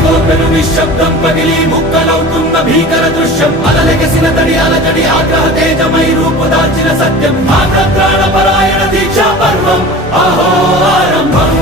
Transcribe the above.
అదిగో పెను నిశ్శబ్దం పగిలి ముక్కలవుతున్న భీకర దృశ్యం అలలెగసిన తడి అలజడి ఆగ్రహ తేజమై రూపుదాల్చిన సత్యం ఆగ్రత్రాణ పరాయణ దీక్షా పర్వం అహో ఆరంభం